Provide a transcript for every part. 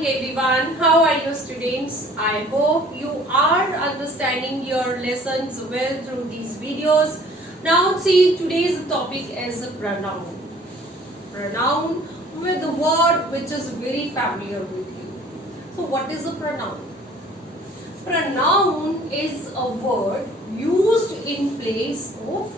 morning everyone. How are you students? I hope you are understanding your lessons well through these videos. Now see, today's topic is pronoun. Pronoun with the word which is very familiar with you. So what is a pronoun? Pronoun is a word used in place of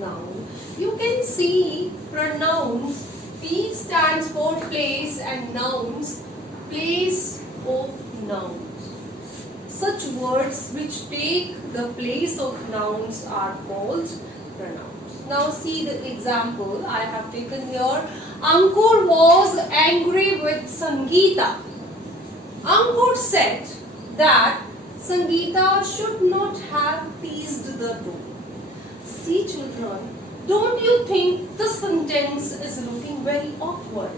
noun. You can see pronouns. P stands for place and nouns, place of nouns. Such words which take the place of nouns are called pronouns. Now see the example I have taken here. Ankur was angry with Sangeeta. Ankur said that Sangeeta should not have teased the dog. See children, don't you think the sentence is looking very awkward?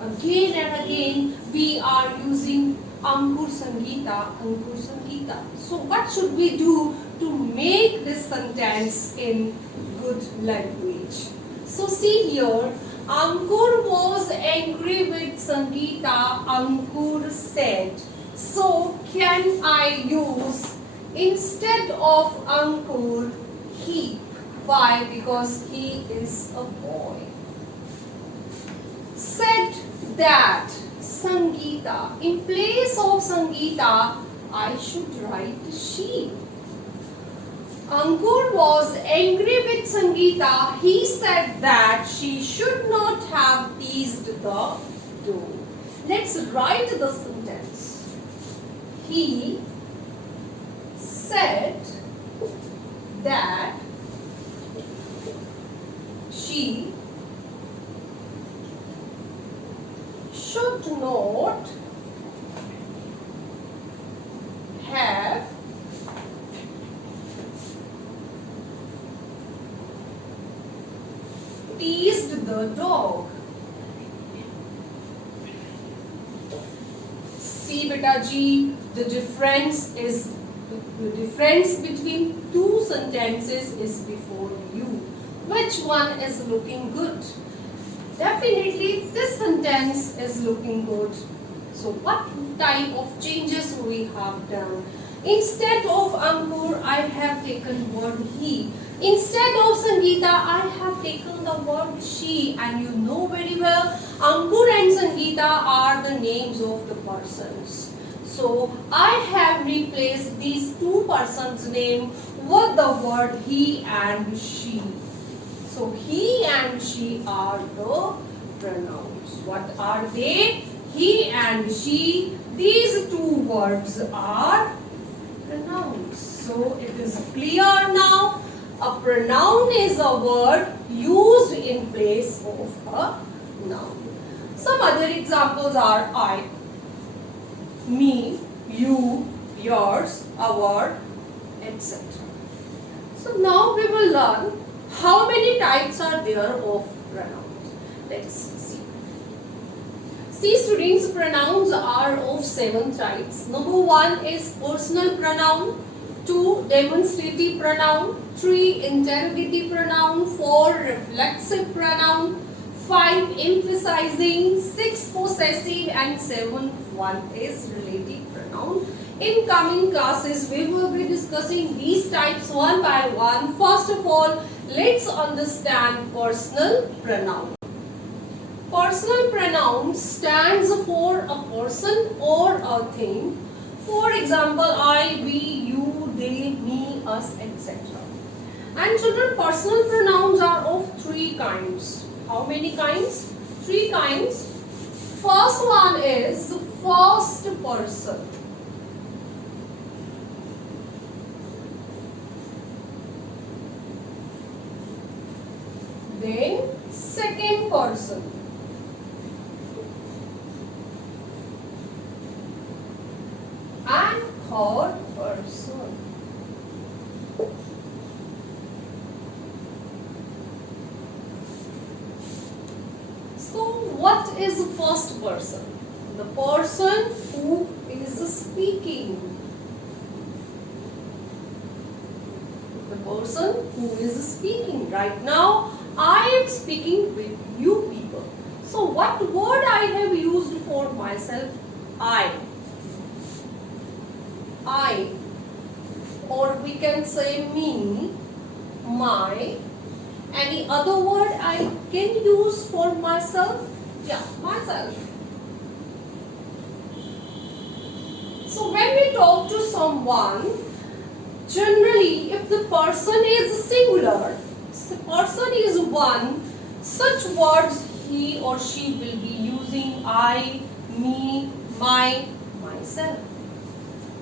Again and again we are using Ankur Sangeeta, Ankur Sangeeta. So what should we do to make this sentence in good language? So see here, Ankur was angry with Sangeeta, Ankur said. So can I use instead of Ankur, he? Why? Because he is a boy. Said that Sangeeta. In place of Sangeeta, I should write she. Ankur was angry with Sangeeta. He said that she should not have teased the dog. Let's write the sentence. He said that she should not have teased the dog. See beta ji, the difference between two sentences is before you. Which one is looking good? Definitely this sentence is looking good. So what type of changes we have done? Instead of Ankur, I have taken word he. Instead of Sangeeta, I have taken the word she. And you know very well, Ankur and Sangeeta are the names of the persons. So I have replaced these two persons' name with the word he and she. So he and she are the pronouns. What are they? He and she. These two words are pronouns. So it is clear now. A pronoun is a word used in place of a noun. Some other examples are I, me, you, yours, our, etc. So now we will learn how many types are there of pronouns. Let's see. See students, pronouns are of 7 types. Number 1 is personal pronoun, 2 demonstrative pronoun, 3 interrogative pronoun, 4 reflexive pronoun, 5 emphasizing, 6 possessive and 7 one is relative pronoun. In coming classes we will be discussing these types one by one. First of all, let's understand personal pronoun. Personal pronoun stands for a person or a thing. For example, I, we, you, they, me, us, etc. And children, personal pronouns are of 3 kinds. How many kinds? 3 kinds. First one is first person. Then second person. And third person. So what is first person? The person who is speaking. The person who is speaking. Right now I am speaking with you people. So what word I have used for myself? I, or we can say me, my. Any other word I can use for myself? Yeah, myself. So when we talk to someone, generally if the person is singular, the person is one, such words he or she will be using I, me, my, myself.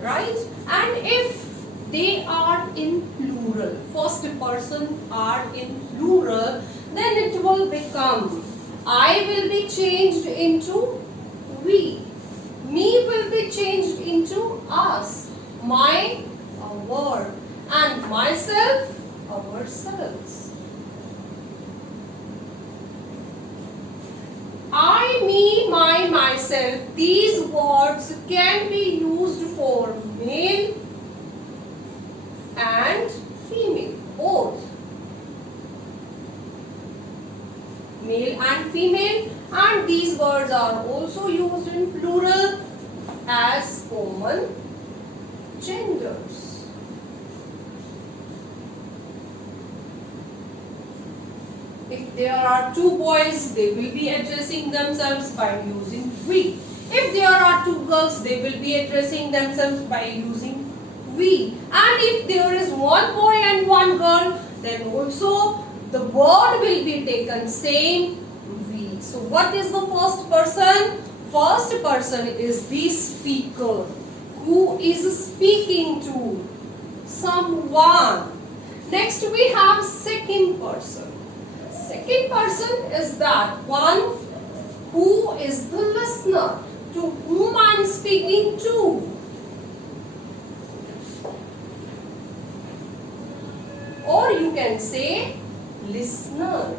Right? And if they are in plural, first person are in plural, then it will become I will be changed into we, me will be changed into us, my, our, and myself, ourselves. I, me, my, myself, these words can be used for male and female, both. Male and female, and these words are also used in plural as common genders. If there are two boys, they will be addressing themselves by using we. If there are two girls, they will be addressing themselves by using we. And if there is one boy and one girl, then also the word will be taken same we. So what is the first person? First person is the speaker who is speaking to someone. Next we have second person. Second person is that one who is the listener, to whom I am speaking to. Or you can say listener.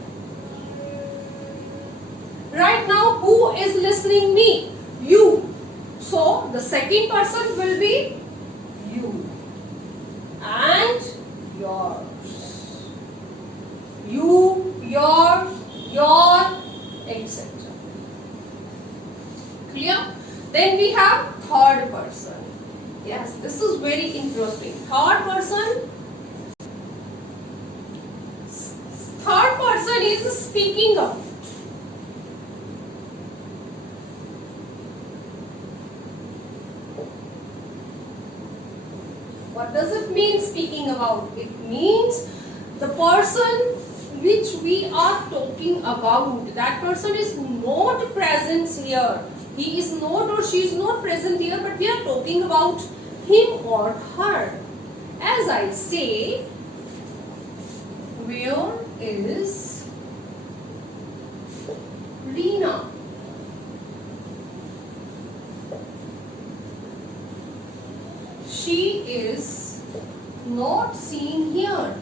Right now, who is listening me? You. So, the second person will be you. And yours. You, your, etc. Clear? Then we have third person. Yes, this is very interesting. Third person. Third person is speaking up. What does it mean speaking about? It means the person which we are talking about, that person is not present here. He is not or she is not present here, but we are talking about him or her. As I say, where is Reena? She is not seen here.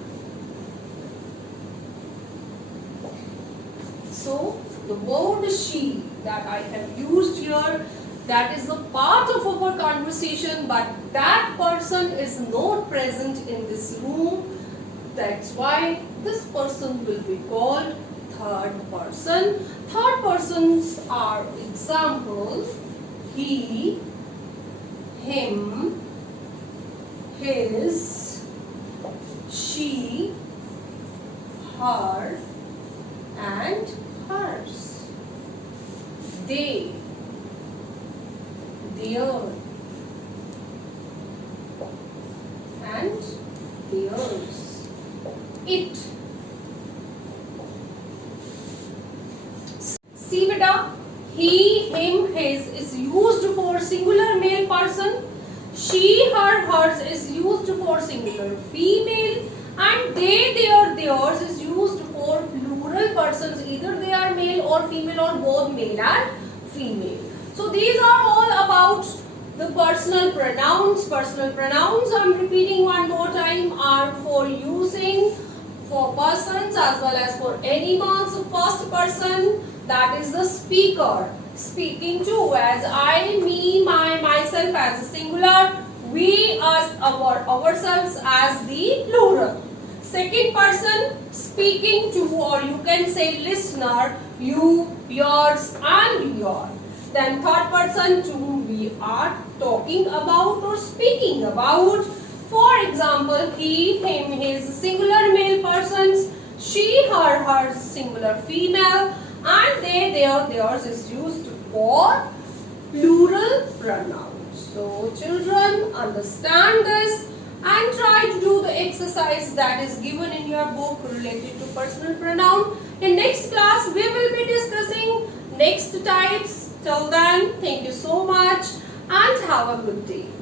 So, the word she that I have used here, that is a part of our conversation, but that person is not present in this room. That's why this person will be called third person. Third persons are examples: he, him, his, she, her, and hers. They, their, and theirs. It. See beta, he, him, his is used for singular male person. She, her, hers is used for singular female, and they, their, theirs is used for plural persons. Either they are male or female, or both male and female. So these are all about the personal pronouns. Personal pronouns, I am repeating one more time, are for using for persons as well as for animals. First person, that is the speaker, speaking to, as I, me, my, myself as a singular, we, us, ourselves as the plural. Second person, speaking to, or you can say listener, you, yours, and your. Then third person, to whom we we are talking about or speaking about. For example, he, him, his singular male persons, she, her, hers singular female, and they, their, theirs is used for plural pronouns. So children, understand this and try to do the exercise that is given in your book related to personal pronoun. In next class, we will be discussing next types. Till then, thank you so much and have a good day.